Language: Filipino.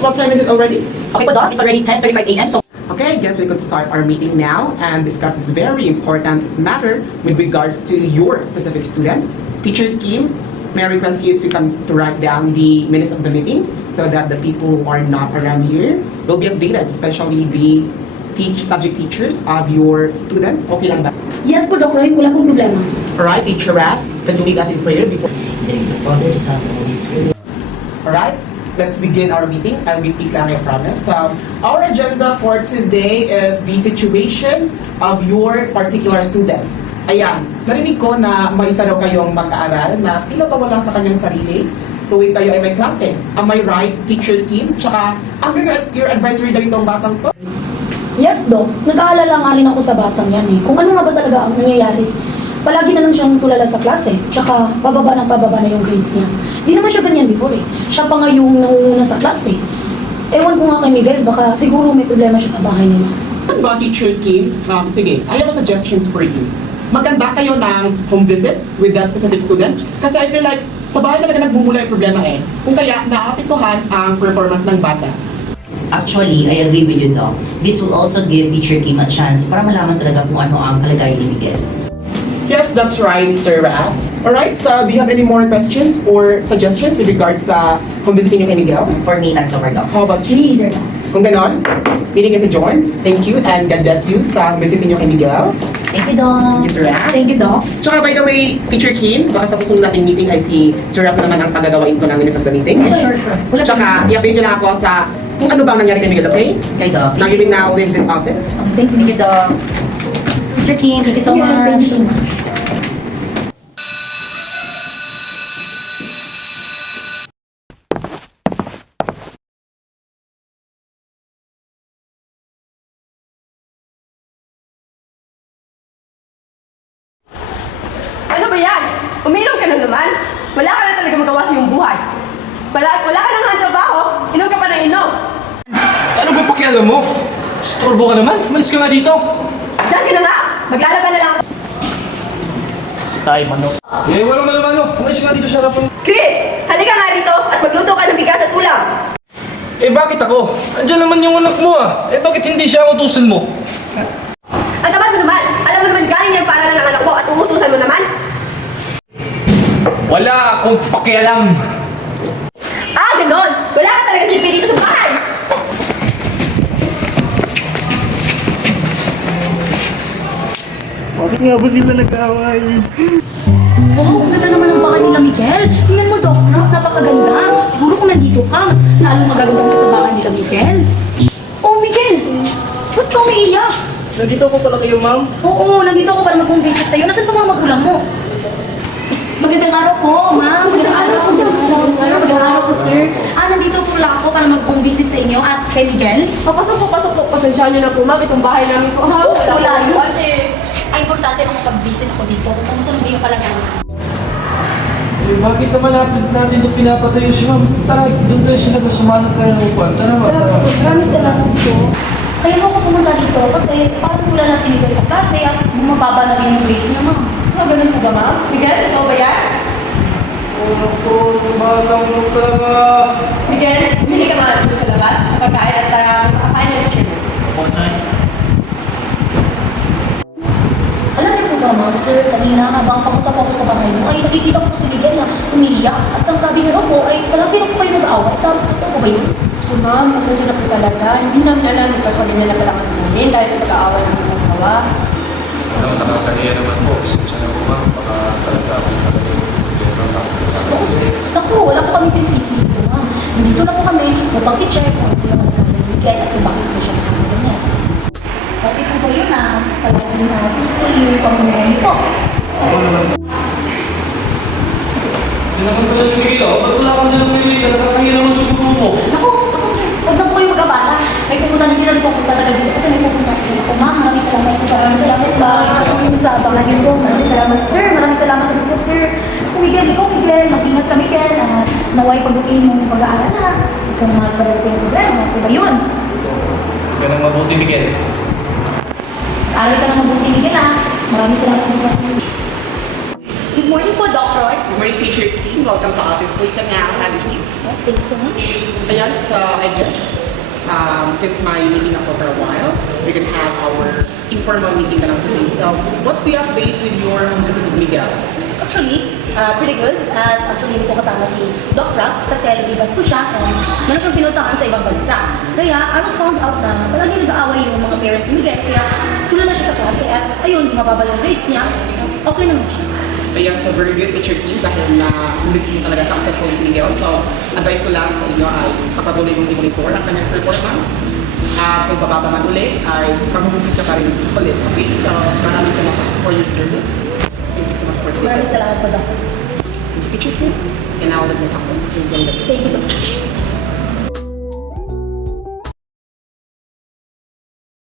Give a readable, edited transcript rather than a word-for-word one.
what time is it already? Okay po, Doc. It's already 10:35 a.m. So, Okay, I guess we could start our meeting now and discuss this very important matter with regards to your specific students. Teacher Kim, may I request you to come to write down the minutes of the meeting so that the people who are not around here will be updated, especially the subject teachers of your student. Okay lang ba? Yes po, Doc Roy. Wala pong problema. Alright, Teacher Raph, can you lead us in prayer before? in the name of the Father, the Son, and the Holy Spirit. Alright, let's begin our meeting. I'll repeat lang, I promise. Our agenda for today is the situation of your particular student. Ayan, narinig ko na may isa daw kayong mag-aaral na tila pa wala sa kanyang sarili tuwing tayo ay may klase. Am I right, Teacher Kim? Tsaka, ano your advisory daw itong batang to? Yes, Doc. Nag-aalala nga rin ako sa batang yan eh. Kung ano nga ba talaga ang nangyayari. Palagi na lang siyang tulala sa klase. Tsaka, pababa na yung grades niya. Di naman siya ganyan before eh. Siya pa nga yung nangunguna sa klase. Ewan ko nga kay Miguel, baka siguro may problema siya sa bahay nila. Ano ba, Teacher Kim? Sige, I have a suggestions for you. Maganda kayo ng home visit with that specific student. Kasi I feel like sa bahay talaga nagmumula yung problema eh. Kung kaya, naapektuhan ang performance ng bata. Actually, I agree with you, Doc. This will also give Teacher Kim a chance para malaman talaga kung ano ang kalagayan ni Miguel. Yes, that's right, Sir Raph. Alright, so do you have any more questions or suggestions with regards sa home visiting yung kay Miguel? For me, that's over, Doc. How about you? Me either, Doc. Kung ganon, meeting is adjourned. Thank you and God bless you sa home visiting yung kay Miguel. Thank you, Doc. Thank you, Sir Raph. Thank you, Doc. Tsaka by the way, Teacher Kim, baka sa susunod nating meeting ay si Sir Raph na naman ang pagagawain ko ng minutes of the meeting. Yeah, sure. Wala Tsaka, i-update nyo lang ako sa kung ano ba ang nangyari kay Miguel, okay? Okay, Doc. Now you will now leave this office. Thank you, Doc. Teacher Kim, thank you so Yes, much. thank you so much. Ano ba yan? Uminom ka na naman? Wala ka na talaga magawa sa iyong buhay. Wala ka na nga trabaho, inom ka pa ng inom. Ano ba pakialam mo? Storbo ka naman, malis ka nga dito. Diyan ka na nga, maglalaban na lang. Tayo, manok. Eh, walang malamano. Umalis ka nga dito sa harapan. Chris, halika nga dito at magluto ka ng bigas at ulam. Eh, bakit ako? Andiyan naman yung anak mo ah. Eh, bakit hindi siya ang utusan mo? Ang tamad mo naman, alam mo naman galing yan para ng anak mo at uutusan mo naman. Wala akong pakialam. Ah, ganon. Wala ka talaga silbi dito sa bahay. Bakit nga ba sila nag-away? Wow, ang ganda naman ang bahay nila, Miguel. Tingnan mo, Doc. Napakaganda. Siguro kung nandito ka, mas lalong magaganda ka sa bahay nila, Miguel. Oh, Miguel! Ba't ka umiiyak? Nandito ko pala kayo, ma'am. Oo, nandito ako para mag-home visit sa'yo. Nasaan pa mga magulang mo? Magandang araw po, ma'am. Magandang araw po, sir. Magandang araw po, sir. Nandito po lang ako para mag-home visit sa inyo at kay Miguel. Papasok po. Pasensyahan niyo na po, ma'am. Itong bahay namin po. Ha? Wala yun. Ate. Ay, importante makapag-visit ako dito. Kung kamusta naman yung kalagayan. Eh, bakit naman natin ito pinapatayo si ma'am? Tara, doon tayo sila ba sumanag tayo ng upan? Tara, Maraming salamat po. Kaya mo ako pumunta dito kasi parang wala na si Miguel sa klase at bumababa na rin yung grades niya, ma'am. Ganun po ba, ma'am? Miguel, ikaw ba yan? Ano po, yung batang mo talaga. Miguel, bumili ka mga dito sa labas. Pagkain at makakain na rin siya. Alam niyo po ba, ma'am, sir, kanina habang papunta po ako sa bahay mo, ay nakikita ko po si Miguel na umiiyak. At ang sabi niya raw po ay palagi na po kayo nag-aaway. Totoo po ba yun? So, ma'am, pasensya na po talaga. Hindi namin alam ito sa ganyan na pala kami namin dahil sa pag-aaway ng mga asawa. Ano, nakakaliya naman po. Sinsya na po ma'am. Baka talaga ako talaga yung problema. Naku, sir, naku, wala po kami sinisisi dito, ma'am. Nandito na po kami upang i-check kung ano yung magkakaroon ni Miguel at kung bakit po siya nakaganyan. Sabi po kayo na talagang na peaceful yung pamumuhay niyo po. Hindi naman pala si Miguel, oh. Ba't wala kang nilang pili? Nakakahiya naman sa gulo mo. Naku, sir, huwag na po kayo mag-abala. May pupunta na din po kung tatagal dito kasi may pupunta na din ako, ma'am. Maraming salamat po. Maraming salamat ba? Sa abangan ko. Maraming salamat, sir. Maraming salamat din po, sir. Kung Miguel, ikaw, Miguel. Mag-ingat ka, Miguel. Naway pagdating mong pag-aaral na. Ikaw naman para sa iyong problema. Ano ba yun? Huwag ka nang mabuti, Miguel. Aral ka na mabuti, Miguel, ha? Maraming salamat sa mga. Good morning po, Doc Roy. morning, teacher team. Welcome sa office po. You can now have your seat. Yes, thank you so much. Ayan, so I guess, since my meeting ako for a while, we can have our informal meeting na lang today. So, what's the update with your Municipal Miguel? Actually, pretty good. At actually, hindi ko kasama si Doc Raf kasi lumibat ko siya and meron siyang pinuntahan sa ibang bansa. Kaya, I was found out na palagi nag-aaway yung mga parent ni Miguel. Kaya, tula na siya sa klase at ayun, mababa yung grades niya. Okay naman siya. Ayan, so very good teacher team dahil na hindi talaga successful si Miguel. So, advice ko lang sa inyo ay kapatuloy mong i-monitor ang kanyang performance. At kung bababa man ulit, ay mag-move ka pa rin ulit. Okay? So, maraming salamat for your service. Thank you so much for Maraming salamat po, Doc. Teacher team. And now, let me talk. Thank you so much.